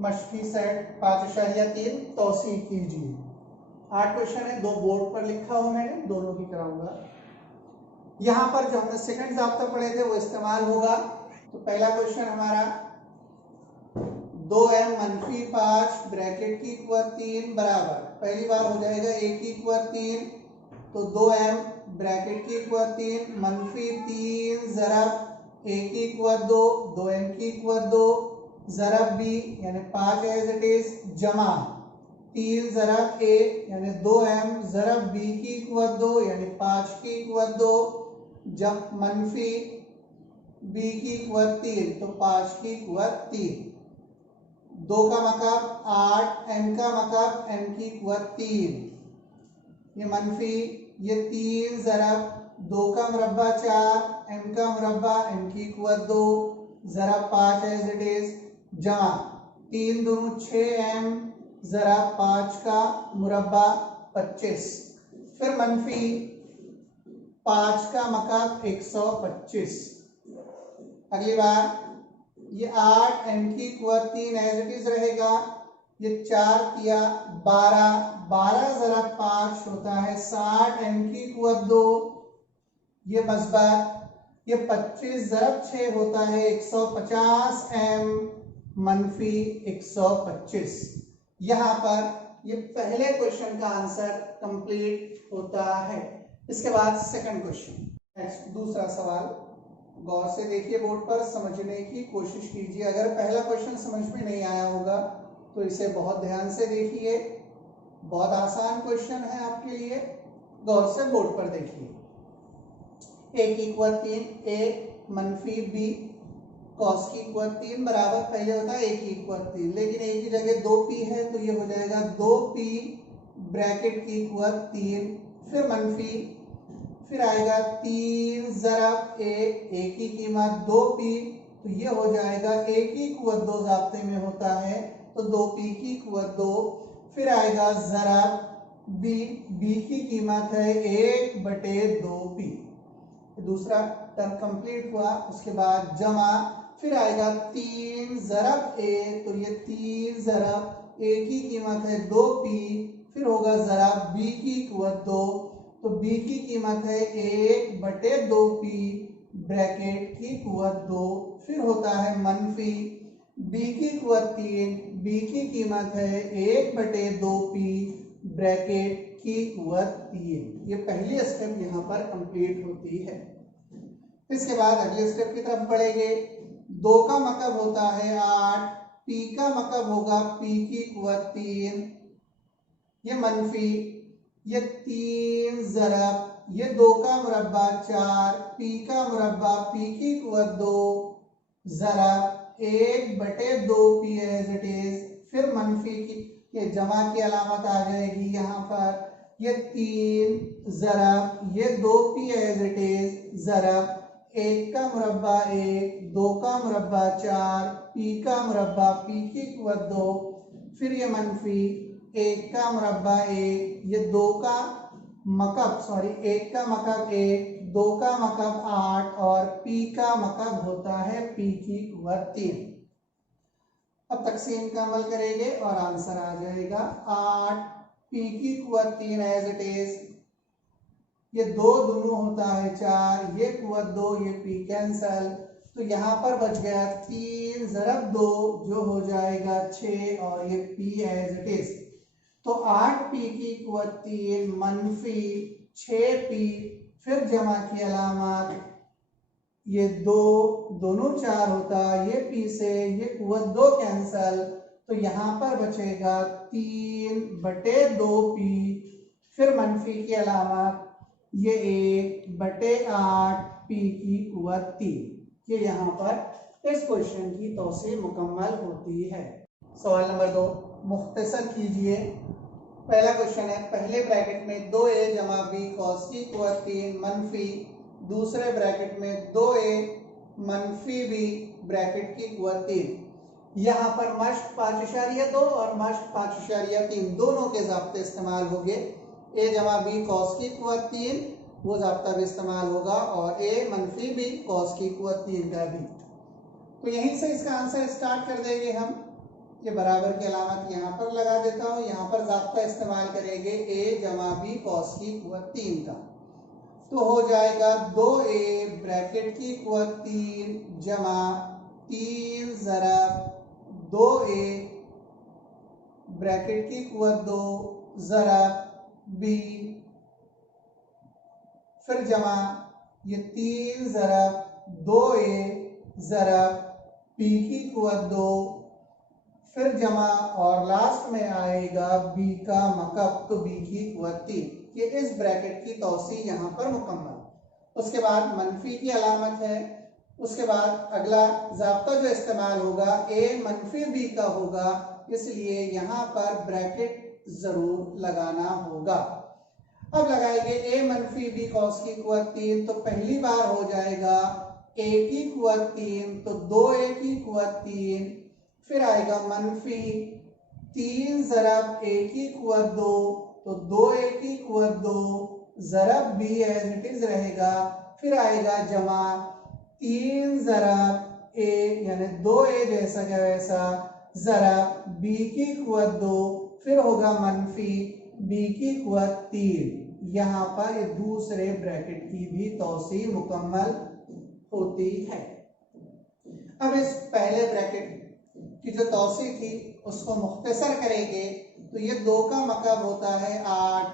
मशकी set 5.3 Tausif कीजिए। 8 question है, 2 board पर लिखा हूं मैंने, दोनों की कराऊंगा। यहाँ पर जो हमने सेकंड ज़ाब्ता पढ़े थे वो इस्तेमाल होगा। तो पहला क्वेश्चन हमारा 2m - 5 ब्रैकेट की कुवत 3 बराबर, पहली बार हो जाएगा a की कुवत 3, तो 2m ब्रैकेट की कुवत 3 -3 ज़रब a की कुवत 2, 2m की कुवत 2 ज़रब b यानी 5 एज इट इज, जमा 3 ज़रब a यानी 2m ज़रब b की कुवत 2 यानी 5 की कुवत 2 जब मनफी b की कुवत 3 तो 5 की कुवत 3, 2 का मकब 8, m का मकब m की कुवत 3, ये मनफी ये 3 ज़रब 2 का मुरब्बा 4, m का मुरब्बा m की कुवत 2 ज़रब 5 एज इट इज, जमा 3 दूनी 6m ज़रब 5 का मुरब्बा 25, फिर मनफी 5 का मकब 125। अगली बार ये 8 m की कुवत 3 एज इट इज रहेगा, ये 4 किया 12, 12 ज़रब 5 होता है 60 m की कुवत 2, ये मस्बत ये 25 ज़रब 6 होता है 150 m मनफी 125। यहाँ पर ये पहले क्वेश्चन का आंसर कंप्लीट होता है। इसके बाद सेकंड क्वेश्चन, नेक्स्ट दूसरा सवाल, गौर से देखिए बोर्ड पर, समझने की कोशिश कीजिए। अगर पहला क्वेश्चन समझ में नहीं आया होगा तो इसे बहुत ध्यान से देखिए, बहुत आसान क्वेश्चन है आपके लिए, गौर से बोर्ड पर देखिए। a की कुवत 3 a मनफी b कॉस की कुवत 3 बराबर, पहले होता है a की कुवत 3, लेकिन a की जगह 2p है तो ये हो जाएगा 2p ब्रैकेट की कुवत 3, फिर मनफी, फिर आएगा 3 ज़रब a की कीमत 2p, तो ये हो जाएगा a की कुवत 2 ज़ाब्ते में होता है तो 2p की कुवत 2, फिर आएगा ज़रब b की कीमत है 1/2p, दूसरा टर्म कंप्लीट हुआ। उसके बाद जमा, फिर आएगा 3 ज़रब a, तो ये 3 ज़रब a की कीमत है 2p, फिर होगा ज़रब b की कुवत 2, तो b की कीमत है 1/2p ब्रैकेट की कुवत 2, फिर होता है मनफी b की कुवत 3, b की कीमत है 1/2p ब्रैकेट की कुवत 3। ये पहली स्टेप यहाँ पर कंप्लीट होती है। इसके बाद अगले स्टेप की तरफ बढ़ेंगे। 2 का मकब होता है 8, p का मकब होगा p की कुवत 3, ये मनफी ये 3 ज़रब ये 2 का मुरब्बा 4, p का मुरब्बा p की कुवत 2 ज़रब 1/2p एज इट इज, फिर मनफी की ये जमा की अलामत आ जाएगी यहाँ पर, ये 3 ज़रब ये 2p एज इट इज ज़रब 1 का मुरब्बा 1, 2 का मुरब्बा 4, p का मुरब्बा p की कुवत 2, फिर ये मनफी 1 का मुरब्बा 1, ये 2 का मकब 1 का मकब 1, 2 का मकब 8 और p का मकब होता है p की कुवत 3। अब तकसीम का अमल करेंगे और आंसर आ जाएगा 8 p की कुवत 3 एज इट इज, ये 2 दूनों होता है 4, ये कुवत 2 ये p कैंसल, तो यहाँ पर बच गया 3 ज़रब 2 जो हो जाएगा 6 और ये p एज इट इज, तो 8p की कुवत 3 मनफी 6p, फिर जमा की अलामत ये 2 दोनों 4 होता, ये p से ये कुवत 2 कैंसल, तो यहाँ पर बचेगा 3/2p, फिर मनफी की अलामत ये 1/8p की कुवत 3। ये यहाँ पर इस क्वेश्चन की तौसील मुकम्मल होती है। सवाल नंबर 2 मुख्तसर कीजिए। पहला क्वेश्चन है, पहले ब्रैकेट में 2a जमा b कॉस की कुवत 3 मनफी, दूसरे ब्रैकेट में 2a मनफी b ब्रैकेट की कुवत 3। यहाँ पर मश्क 5.2 और मश्क 5.3 दोनों के ज़ाब्ते इस्तेमाल होंगे। a जमा b कॉस की कुवत 3 वो ज़ाब्ता भी इस्तेमाल होगा और a मनफी b कॉस की कुवत 3 का भी। तो यहीं से इसका आंसर स्टार्ट कर देंगे हम। ये बराबर की अलामत यहाँ पर लगा देता हूँ। यहाँ पर ज़ाब्ता इस्तेमाल करेंगे a जमा b कॉस की कुव्वत 3 का, तो हो जाएगा 2a ब्रैकेट की कुव्वत 3 जमा 3 ज़रब 2a ब्रैकेट की कुव्वत 2 ज़रब b, फिर जमा ये 3 ज़रब 2a ज़रब b की कुव्वत 2, फिर जमा और लास्ट में आएगा b का मकब, तो b की कुव्वत 3। ये इस ब्रैकेट की तौसी यहाँ पर मुकम्मल। उसके बाद मनफी की अलामत है। उसके बाद अगला ज़ाब्ता जो इस्तेमाल होगा a मनफी b का होगा, इसलिए यहाँ पर ब्रैकेट जरूर लगाना होगा। अब लगाएंगे a मनफी b कॉस की कुव्वत 3, तो पहली बार हो जाएगा a की कुव्वत 3, तो 2a की कुव्वत 3, फिर आएगा मनफी 3 ज़रब a की कुव्वत 2, तो 2a की कुव्वत 2 ज़रब b एज इट इज रहेगा, फिर आएगा जमा 3 ज़रब a यानी 2a जैसा क्या वैसा ज़रब b की कुव्वत 2, फिर होगा मनफी b की कुव्वत 3। यहाँ पर ये दूसरे ब्रैकेट की भी तौसी मुकम्मल होती है। अब इस पहले ब्रैकेट की जो तौसी थी उसको मुख्तसर करेंगे, तो ये 2 का मकब होता है 8,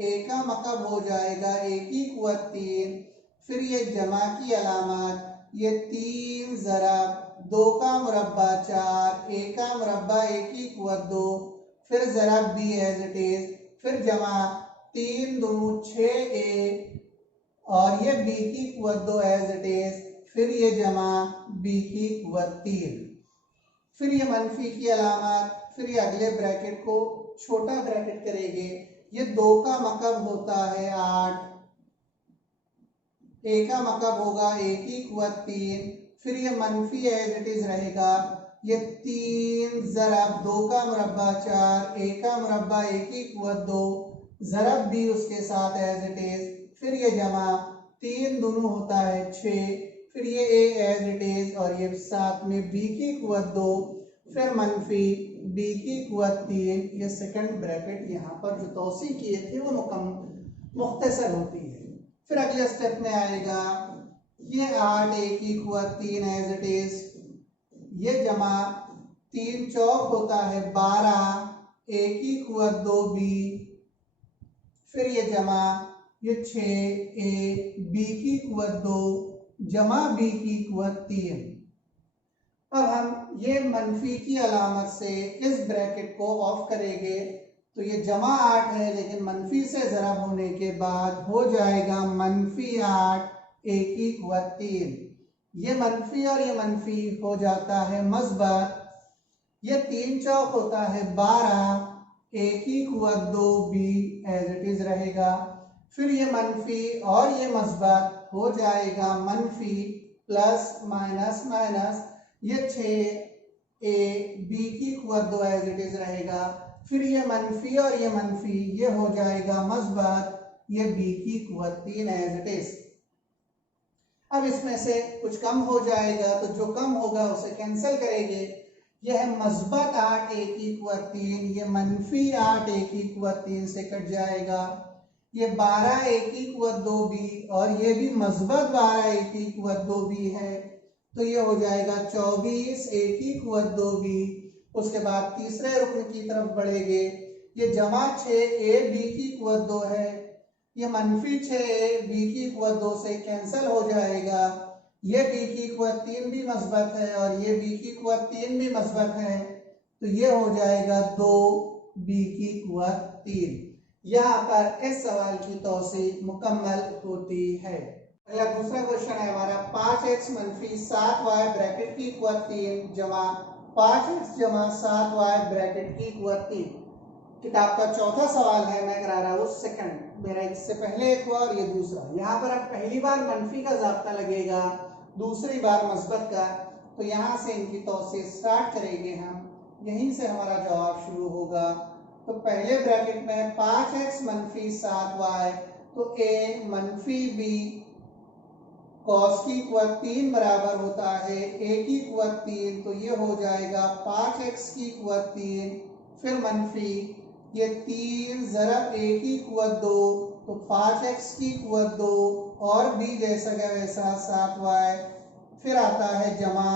a का मकब हो जाएगा a की कुव्वत 3, फिर ये जमा की अलामत, ये 3 ज़रब 2 का मुरब्बा 4, a का मुरब्बा a की कुव्वत 2, फिर ज़रब b एज इट इज, फिर जमा 3 दूनी 6a और ये b की कुव्वत 2 एज इट इज, फिर ये जमा b की कुव्वत 3, फिर ये मनफी की अलामत, फिर ये अगले ब्रैकेट को छोटा ब्रैकेट करेंगे। ये 2 का मकब होता है 8, a का मकब होगा a की कुव्वत 3, फिर ये मनफी एज इट इज रहेगा, ये 3 ज़रब 2 का मुरब्बा 4, a का मुरब्बा a की कुव्वत 2 ज़रब b उसके साथ एज इट इज, फिर ये जमा 3 दूनी होता है 6, फिर ये a एज इट इज और ये साथ में b की कुव्वत 2, फिर मनफी b की कुव्वत 3। ये सेकंड ब्रैकेट यहाँ पर जो तौसी किए थे वो मुख्तसर होती है। फिर अगले स्टेप में आएगा ये 8 a की कुव्वत 3 एज इट इज, ये जमा 3 चौक होता है 12 a की कुव्वत 2b, फिर ये जमा ये 6a b की कुव्वत 2 जमा b की कुव्वत 3। अब हम ये मनफी की अलामत से इस ब्रैकेट को ऑफ करेंगे, तो ये जमा 8 है लेकिन मनफी से ज़रब होने के बाद हो जाएगा मनफी 8 a की कुव्वत 3। ये मनफी और ये मनफी हो जाता है मस्बत, ये 3 चौक होता है 12 a की कुव्वत 2b एज इट इज रहेगा, फिर ये मनफी और ये मस्बत हो जाएगा मनफी प्लस माइनस माइनस, ये 6a b की कुव्वत 2 एज इट इज रहेगा, फिर ये मनफी और ये मनफी ये हो जाएगा मस्बत, ये b की कुव्वत 3 एज इट इज। अब इसमें से कुछ कम हो जाएगा, तो जो कम होगा उसे कैंसिल करेंगे। यह है मस्बत 8 a की कुव्वत 3, ये मनफी 8 a की कुव्वत 3 से कट जाएगा, ये 12 a की कुव्वत 2b और ये भी मस्बत 12 a की कुव्वत 2b है, तो ये हो जाएगा 24 a की कुव्वत 2b। उसके बाद तीसरे रुकन की तरफ बढ़ेंगे, ये जमा 6a b की कुव्वत 2 है, ये मनफी 6a b की कुव्वत 2 से कैंसिल हो जाएगा, ये b की कुव्वत 3 भी मस्बत है और ये b की कुव्वत 3 भी मस्बत है, तो ये हो जाएगा 2b की कुव्वत 3। यहाँ पर इस सवाल की तौसी मुकम्मल होती है। अगला दूसरा क्वेश्चन है हमारा 5x मनफी 7y ब्रैकेट की कुव्वत 3 जमा 5x जमा 7y ब्रैकेट की कुव्वत 3। किताब का चौथा सवाल है, मैं करा रहा हूँ सेकंड, मेरा इससे पहले एक हुआ और ये दूसरा। यहाँ पर अब पहली बार मनफी का ज़ाब्ता लगेगा, दूसरी बार मस्बत का, तो यहाँ से इनकी तौसी स्टार्ट करेंगे हम, यहीं से हमारा जवाब शुरू होगा। तो पहले ब्रैकेट में 5x मनफी 7y, तो a मनफी b cos की कुवत 3 बराबर होता है a की कुवत 3, तो ये हो जाएगा 5x की कुवत 3, फिर मनफी ये 3 ज़रब a की कुवत 2, तो 5x की कुवत 2 और b जैसा का वैसा 7y, फिर आता है जमा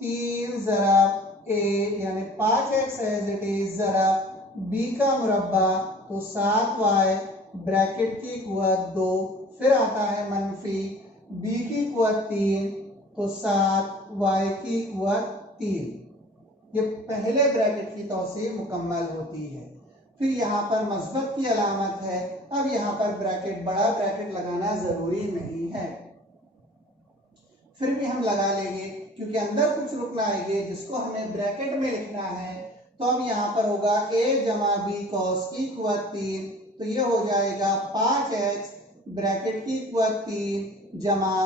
3 ज़रब a यानी 5x एज इट इज ज़रब b का मुरब्बा, तो 7y ब्रैकेट की कुवत 2, फिर आता है मनफी b की कुवत 3, तो 7y की कुवत 3। ये पहले ब्रैकेट की तौसीफ मुकम्मल होती है। फिर यहाँ पर मस्बत की अलामत है। अब यहाँ पर ब्रैकेट बड़ा ब्रैकेट लगाना जरूरी नहीं है, फिर भी हम लगा लेंगे क्योंकि अंदर कुछ रुकना आएंगे जिसको हमें ब्रैकेट में लिखना है। तो अब यहाँ पर होगा a जमा b cos की कुवत 3, तो ये हो जाएगा 5x ब्रैकेट की कुवत 3 जमा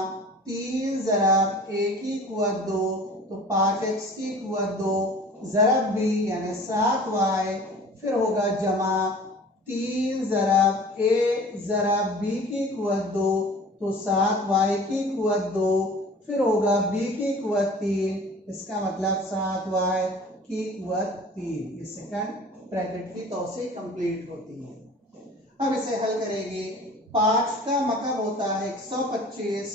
3 ज़रब a की कुवत 2, तो 5x की कुवत 2 ज़रब b यानी 7y, फिर होगा जमा 3 ज़रब a ज़रब b की कुवत 2, तो 7y की कुवत 2, फिर होगा b की कुवत 3, इसका मतलब 7y की कुवत 3। इस सेकंड ब्रैकेट की तौसीह कंप्लीट होती है। अब इसे हल करेंगे। 5 का मकब होता है 125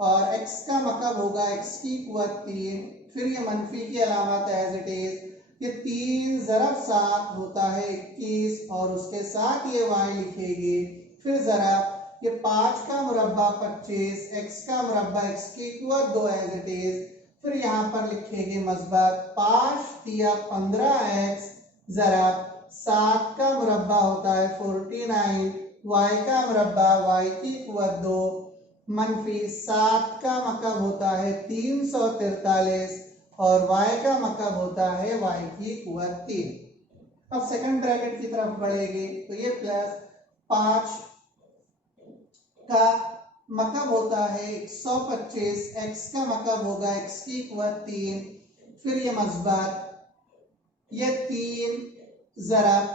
और x का मकब होगा x की कुवत 3, फिर ये मनफी की अलामत एज इट इज, ये 3 ज़रब 7 होता है 21 और उसके साथ ये y लिखेंगे, फिर ज़रब ये 5 का मुरब्बा 25, x का मुरब्बा x की कुवत 2 एज इट इज, फिर यहाँ पर लिखेंगे मस्बत 5 तिया 15x ज़रब 7 का मुरब्बा होता है 49, y का मुरब्बा y की कुवत 2 मनफी 7 का मकब होता है 343 और y का मकब होता है y की कुवत 3। अब सेकंड ब्रैकेट की तरफ बढ़ेंगे तो ये प्लस 5 का मकब होता है 125, x का मकब होगा x की कुवत 3, फिर ये मस्बत ये 3 ज़रब,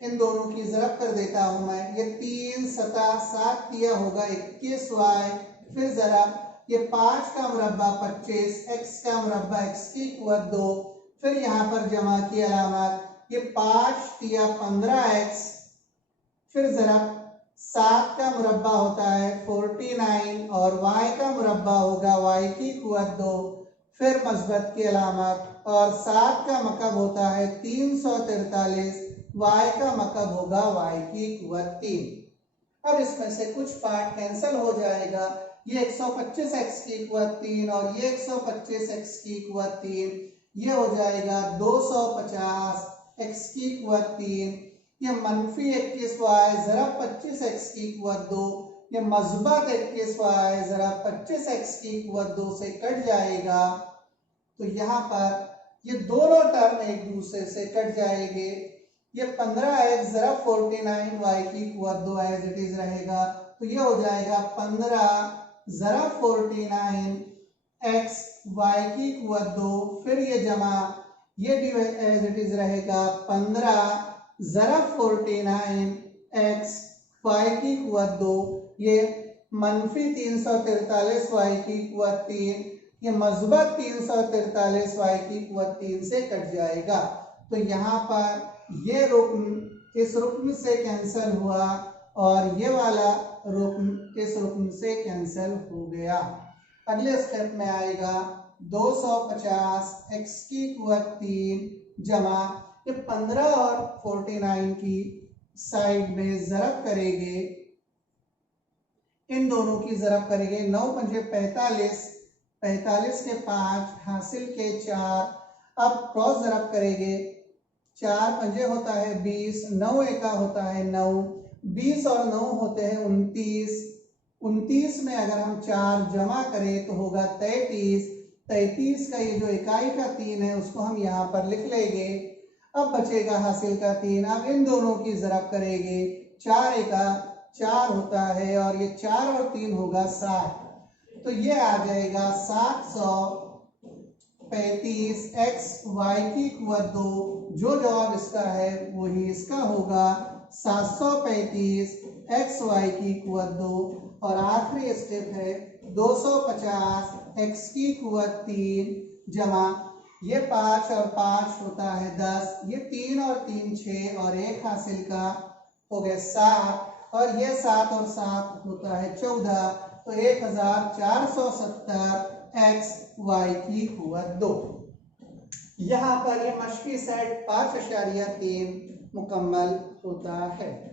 इन दोनों की ज़रब कर देता हूं मैं, ये 3 सता 7 दिया होगा 21y, फिर ज़रब ये 5 का मुरब्बा 25, x का मुरब्बा x की कुवत 2, फिर यहाँ पर जमा की अलामत, ये 5 तिया 15x, फिर ज़रब 7 का मुरब्बा होता है 49 और y का मुरब्बा होगा y की कुवत 2, फिर मस्बत की अलामत और 7 का मकब होता है 343, y का मकब होगा y की कुवत 3। अब इसमें से कुछ पार्ट कैंसिल हो जाएगा, ये 125x की कुवत 3 और ये 125x की कुवत 3, ये हो जाएगा 250x की कुवत 3, ये मनफी 21y ज़रब 25x की कुवत 2, ये मस्बत 21y ज़रब 25x की कुवत 2 से कट जाएगा, तो यहाँ पर ये दोनों टर्म एक दूसरे से कट जाएंगे। ये 15x ज़रब 49y की कुवत 2 एज इट इज रहेगा, तो ये हो जाएगा 15 ज़रब 49x y की कुवत 2, फिर ये जमा ये भी एज इट इज रहेगा 15 ज़रब 49x y की कुवत 2, ये मनफी 343 y की कुवत 3, ये मस्बत 343 y की कुवत 3 से कट जाएगा। तो यहाँ पर ये रुक्न इस रुक्न से कैंसिल हुआ और ये वाला रुक्न इस रुक्न से कैंसिल हो गया। अगले स्टेप में आएगा 250 x की कुवत 3 जमा ये 15 और 49 की साइड में ज़रब करेंगे, इन दोनों की ज़रब करेंगे, 9 पंजे 45, 45 के 5 हासिल के 4, अब क्रॉस ज़रब करेंगे, 4 पंजे होता है 20, 9 एका होता है 9, 20 और 9 होते हैं 29, 29 में अगर हम 4 जमा करें तो होगा 33, 33 का ये जो इकाई का 3 है उसको हम यहाँ पर लिख लेंगे। अब बचेगा हासिल का 3, अब इन दोनों की ज़रब करेंगे, 4 एका 4 होता है और ये 4 और 3 होगा 60, तो ये आ जाएगा 700 35 x y की कुवत 2, जो जवाब इसका है वही इसका होगा 735 x y की कुवत 2। और आखिरी स्टेप है 250 x की कुवत 3 जमा ये 5 और 5 होता है 10, ये 3 और 3 6 और 1 हासिल का हो गया 7, और ये 7 और 7 होता है 14, तो 1470 x y की कुवत 2। यहाँ पर ये मश्की सेट 5.3 मुकम्मल होता है।